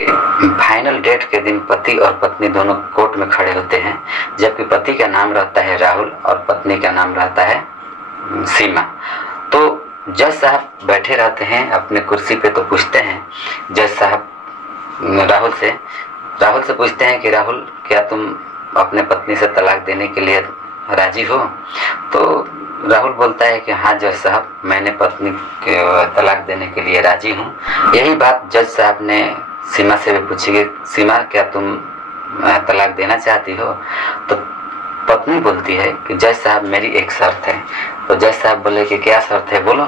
Final date के दिन पति और पत्नी दोनों कोर्ट में खड़े होते हैं, जबकि पति का नाम रहता है राहुल और पत्नी का नाम रहता है सीमा। तो जज साहब बैठे रहते हैं अपने कुर्सी पे, तो पूछते हैं जज साहब राहुल से पूछते हैं कि राहुल, क्या तुम अपने पत्नी से तलाक देने के लिए राजी हो? तो राहुल बोलता है कि हाँ जज साहब, मैंने पत्नी के तलाक देने के लिए राजी हूँ। यही बात जज साहब ने सीमा से भी पूछी कि सीमा, क्या तुम तलाक देना चाहती हो? तो पत्नी बोलती है कि जज साहब, मेरी एक शर्त है। तो जज साहब बोले कि क्या शर्त है, बोलो।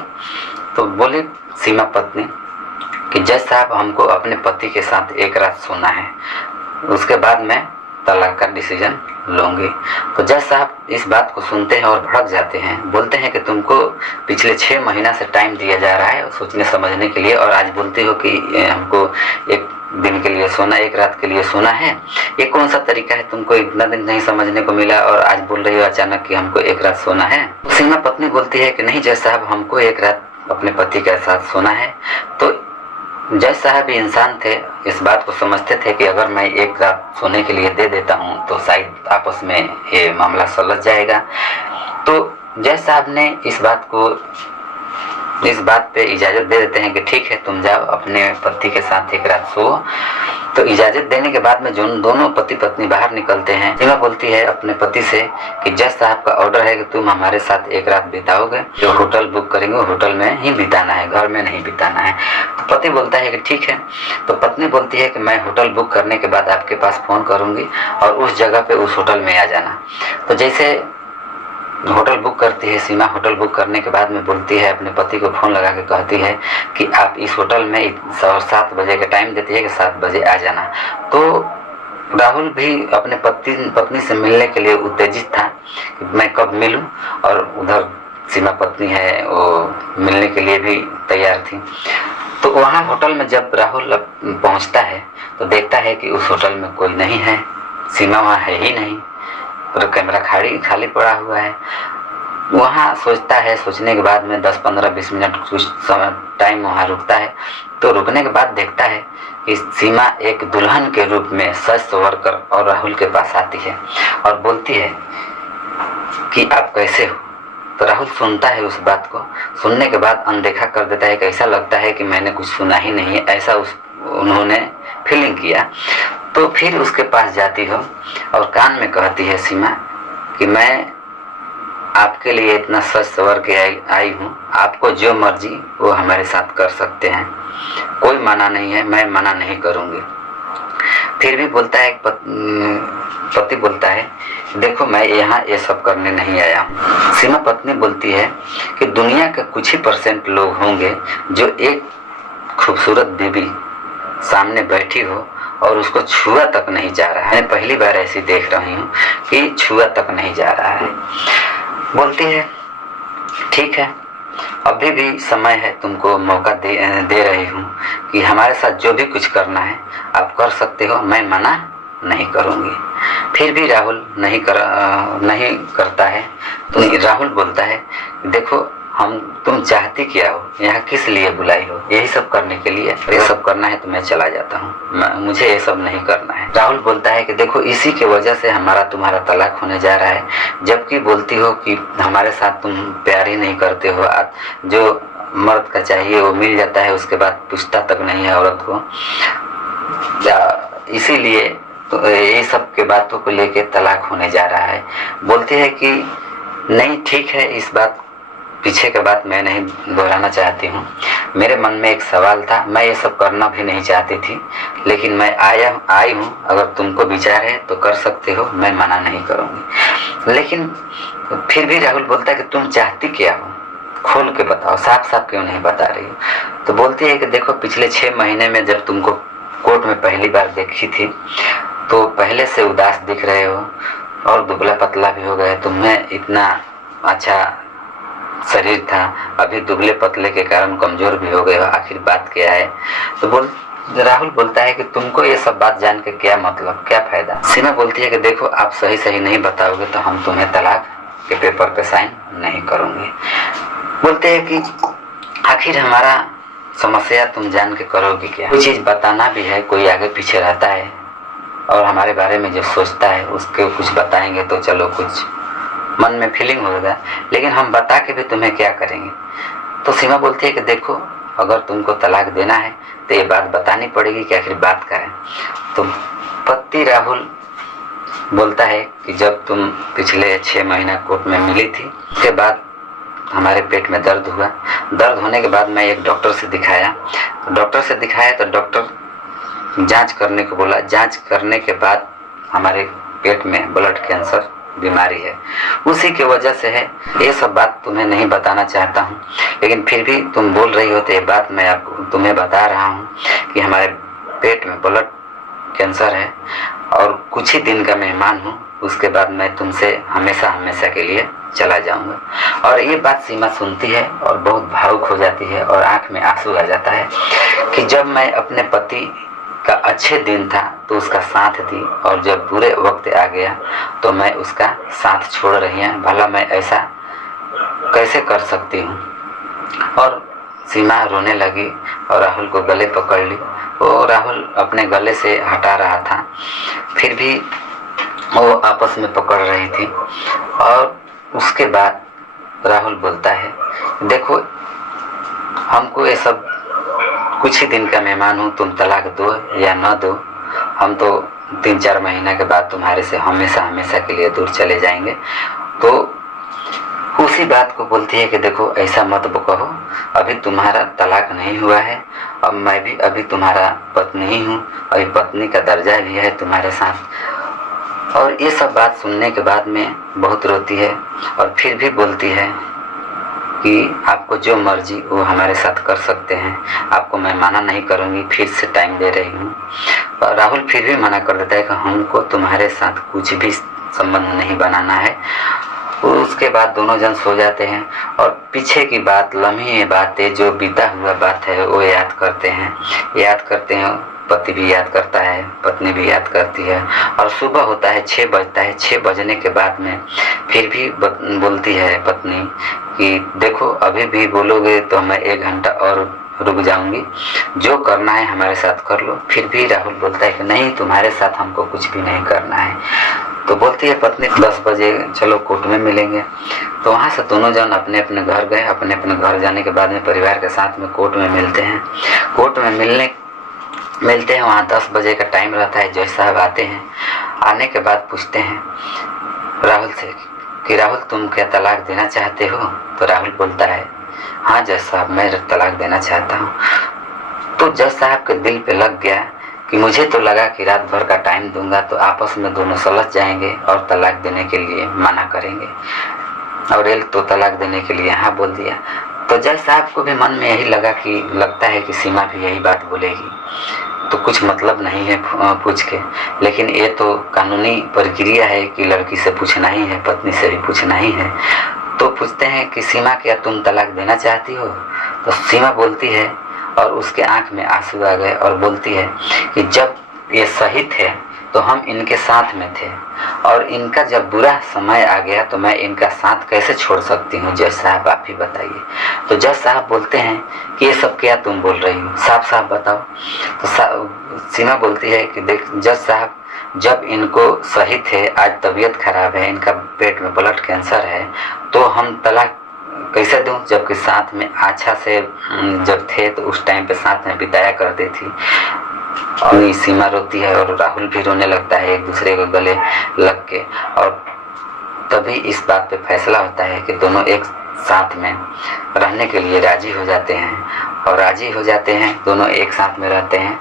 तो बोले सीमा पत्नी कि जज साहब, हमको अपने पति के साथ एक रात सोना है, उसके बाद मैं तलाक का डिसीजन लूँगी। तो जज साहब इस बात को सुनते हैं और भड़क जाते हैं, बोलते हैं कि तुमको पिछले 6 महीना से टाइम दिया जा रहा है सोचने समझने के लिए, और आज बोलते हो कि हमको एक दिन के लिए सोना, एक रात के लिए सोना है। ये कौन सा तरीका है? तुमको इतना दिन नहीं समझने को मिला और आज बोल रही हो अचानक कि हमको एक रात सोना है। सीमा पत्नी बोलती है कि नहीं जज साहब, हमको एक रात अपने पति के साथ सोना है। तो जज साहब भी इंसान थे, इस बात को समझते थे कि अगर मैं एक रात सोने के लिए दे देता हूँ तो शायद आपस में ये मामला सुलझ जाएगा। तो जज साहब ने इस बात पे इजाज़त दे देते हैं कि ठीक है, तुम जाओ अपने पति के साथ एक रात सो। तो इजाज़त देने के बाद में जो दोनों पति पत्नी बाहर निकलते हैं, सीमा बोलती है अपने पति से कि जज साहब का ऑर्डर है कि तुम हमारे साथ एक रात बिताओगे, जो होटल बुक करेंगे होटल में ही बिताना है, घर में नहीं बिताना है। तो पति बोलता है कि ठीक है। तो पत्नी बोलती है कि मैं होटल बुक करने के बाद आपके पास फ़ोन करूँगी और उस जगह पर उस होटल में आ जाना। तो जैसे होटल बुक करती है सीमा, होटल बुक करने के बाद में बोलती है अपने पति को फ़ोन लगा के कहती है कि आप इस होटल में 7 बजे का टाइम देती है कि 7 बजे आ जाना। तो राहुल भी अपने पत्नी से मिलने के लिए उत्तेजित था कि मैं कब मिलूं, और उधर सीमा पत्नी है वो मिलने के लिए भी तैयार थी। तो वहाँ होटल में जब राहुल पहुँचता है तो देखता है कि उस होटल में कोई नहीं है, सीमा वहाँ है ही नहीं, और कैमरा खाली पड़ा हुआ है। वहाँ सोचता है, सोचने के बाद में 10, 15, 20 मिनट कुछ समय टाइम वहाँ रुकता है। तो रुकने के बाद देखता है कि सीमा एक दुल्हन के रूप में सज संवर कर और राहुल के पास आती है और बोलती है कि आप कैसे हो। तो राहुल सुनता है, उस बात को सुनने के बाद अनदेखा कर देता है कि ऐसा लगता है कि मैंने कुछ सुना ही नहीं है, ऐसा उन्होंने फीलिंग किया। तो फिर उसके पास जाती हो और कान में कहती है सीमा कि मैं आपके लिए इतना सच सवर के आई हूँ, आपको जो मर्जी वो हमारे साथ कर सकते हैं, कोई मना नहीं है, मैं मना नहीं करूँगी। फिर भी बोलता है, पति बोलता है देखो मैं यहाँ ये सब करने नहीं आया हूँ। सीमा पत्नी बोलती है कि दुनिया के कुछ ही % लोग होंगे जो एक खूबसूरत बीवी सामने बैठी हो और उसको छुआ तक नहीं जा रहा है। मैं पहली बार ऐसी देख रही हूँ कि छुआ तक नहीं जा रहा है। बोलती है ठीक है, अभी भी समय है, तुमको मौका दे रही हूँ कि हमारे साथ जो भी कुछ करना है आप कर सकते हो, मैं मना नहीं करूँगी। फिर भी राहुल नहीं करता है। तो राहुल बोलता है देखो तुम चाहती क्या हो, यहाँ किस लिए बुलाई हो? यही सब करने के लिए? ये सब करना है तो मैं चला जाता हूँ, मुझे ये सब नहीं करना है। राहुल बोलता है कि देखो इसी के वजह से तुम्हारा तलाक होने जा रहा है, जबकि बोलती हो कि हमारे साथ तुम प्यार ही नहीं करते हो, जो मर्द का चाहिए वो मिल जाता है, उसके बाद पूछता तक नहीं है औरत को। इसीलिए तो ये सब के बातों को लेके तलाक होने जा रहा है। बोलती है कि नहीं ठीक है, इस बात पीछे के बात मैं नहीं दोहराना चाहती हूँ, मेरे मन में एक सवाल था, मैं ये सब करना भी नहीं चाहती थी, लेकिन मैं आई हूँ, अगर तुमको विचार है तो कर सकते हो, मैं मना नहीं करूँगी। लेकिन फिर भी राहुल बोलता है कि तुम चाहती क्या हो, खोल के बताओ, साफ साफ क्यों नहीं बता रही हो? तो बोलती है कि देखो पिछले 6 महीने में जब तुमको कोर्ट में पहली बार देखी थी तो पहले से उदास दिख रहे हो और दुबला पतला भी हो गए, तुम्हें इतना अच्छा शरीर था, अभी दुबले पतले के कारण कमजोर भी हो गए हो, आखिर बात क्या है? तो राहुल बोलता है कि तुमको ये सब बात जान के क्या मतलब, क्या फायदा? सीमा बोलती है कि देखो आप सही नहीं बताओगे तो हम तुम्हें तलाक के पेपर पे साइन नहीं करूँगी। बोलते हैं कि आखिर हमारा समस्या तुम जान के करोगे क्या। कोई चीज़ बताना भी है, कोई आगे पीछे रहता है और हमारे बारे में जो सोचता है उसके कुछ बताएंगे तो चलो कुछ मन में फीलिंग होगा, लेकिन हम बता के भी तुम्हें क्या करेंगे। तो सीमा बोलती है कि देखो, अगर तुमको तलाक देना है तो ये बात बतानी पड़ेगी कि आखिर बात क्या है। तो पति राहुल बोलता है कि जब तुम पिछले 6 महीना कोर्ट में मिली थी, उसके बाद हमारे पेट में दर्द हुआ। दर्द होने के बाद मैं एक डॉक्टर से दिखाया तो डॉक्टर जांच करने को बोला। जांच करने के बाद हमारे पेट में ब्लड कैंसर बीमारी है, उसी की वजह से है। ये सब बात तुम्हें नहीं बताना चाहता हूँ, लेकिन फिर भी तुम बोल रही हो तो ये बात मैं आपको तुम्हें बता रहा हूँ कि हमारे पेट में ब्लड कैंसर है और कुछ ही दिन का मेहमान हूँ, उसके बाद मैं तुमसे हमेशा हमेशा के लिए चला जाऊंगा। और ये बात सीमा सुनती है और बहुत भावुक हो जाती है और आंख में आंसू आ जाता है कि जब मैं अपने पति का अच्छे दिन था तो उसका साथ दी और जब बुरे वक्त आ गया तो मैं उसका साथ छोड़ रही हूँ। भला मैं ऐसा कैसे कर सकती हूँ। और सीमा रोने लगी और राहुल को गले पकड़ ली। वो राहुल अपने गले से हटा रहा था, फिर भी वो आपस में पकड़ रही थी। और उसके बाद राहुल बोलता है, देखो हमको ये सब कुछ ही दिन का मेहमान हूँ, तुम तलाक दो या न दो, हम तो 3-4 महीना के बाद तुम्हारे से हमेशा हमेशा के लिए दूर चले जाएंगे। तो उसी बात को बोलती है कि देखो ऐसा मत कहो, अभी तुम्हारा तलाक नहीं हुआ है, अब मैं भी अभी तुम्हारा पत्नी ही हूँ, अभी पत्नी का दर्जा भी है तुम्हारे साथ। और ये सब बात सुनने के बाद में बहुत रोती है और फिर भी बोलती है कि आपको जो मर्जी वो हमारे साथ कर सकते हैं, आपको मैं मना नहीं करूँगी, फिर से टाइम दे रही हूँ। और राहुल फिर भी मना कर देता है कि हमको तुम्हारे साथ कुछ भी संबंध नहीं बनाना है। उसके बाद दोनों जन सो जाते हैं और पीछे की बात, लम्हे बातें, जो बीता हुआ बात है वो याद करते हैं। पति भी याद करता है, पत्नी भी याद करती है। और सुबह होता है, 6 बजता है। 6 बजने के बाद में फिर भी बोलती है पत्नी कि देखो अभी भी बोलोगे तो मैं 1 घंटा और रुक जाऊंगी, जो करना है हमारे साथ कर लो। फिर भी राहुल बोलता है कि नहीं, तुम्हारे साथ हमको कुछ भी नहीं करना है। तो बोलती है पत्नी 10 बजे चलो कोर्ट में मिलेंगे। तो वहाँ से दोनों जन अपने अपने घर गए। अपने अपने घर जाने के बाद में परिवार के साथ में कोर्ट में मिलते हैं। कोर्ट में मिलते हैं, वहाँ 10 बजे का टाइम रहता है। जज साहब आते हैं। आने के बाद पूछते हैं राहुल से कि राहुल तुम क्या तलाक देना चाहते हो। तो राहुल बोलता है हाँ जज साहब, मैं तलाक देना चाहता हूँ। तो जज साहब के दिल पे लग गया कि मुझे तो लगा कि रात भर का टाइम दूंगा तो आपस में दोनों सलझ जाएंगे और तलाक देने के लिए मना करेंगे, और ये तो तलाक देने के लिए हाँ बोल दिया। तो जज साहब को भी मन में यही लगता है कि सीमा भी यही बात बोलेगी, तो कुछ मतलब नहीं है पूछ के। लेकिन ये तो कानूनी प्रक्रिया है कि लड़की से पूछना ही है, पत्नी से भी पूछना ही है। तो पूछते हैं कि सीमा क्या तुम तलाक देना चाहती हो। तो सीमा बोलती है और उसके आंख में आंसू आ गए और बोलती है कि जब ये सही थे तो हम इनके साथ में थे, और इनका जब बुरा समय आ गया तो मैं इनका साथ कैसे छोड़ सकती हूँ। जज साहब आप ही बताइए। तो जज साहब बोलते हैं कि ये सब क्या तुम बोल रही हो, साफ साफ बताओ। तो सीमा बोलती है कि देख जज साहब, जब इनको सही थे, आज तबीयत खराब है, इनका पेट में ब्लड कैंसर है, तो हम तलाक कैसे दूं, जबकि साथ में अच्छा से जब थे तो उस टाइम पे साथ में बिताया करती थी। और सीमा रोती है और राहुल भी रोने लगता है एक दूसरे को गले लग के। और तभी इस बात पे फैसला होता है कि दोनों एक साथ में रहने के लिए राजी हो जाते हैं और राजी हो जाते हैं, दोनों एक साथ में रहते हैं।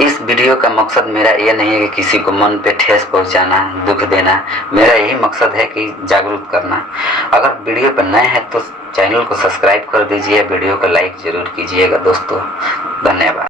इस वीडियो का मकसद मेरा ये नहीं है कि किसी को मन पे ठेस पहुंचाना, दुख देना। मेरा यही मकसद है कि जागरूक करना। अगर वीडियो पर नए हैं तो चैनल को सब्सक्राइब कर दीजिए, वीडियो को लाइक जरूर कीजिएगा दोस्तों। धन्यवाद।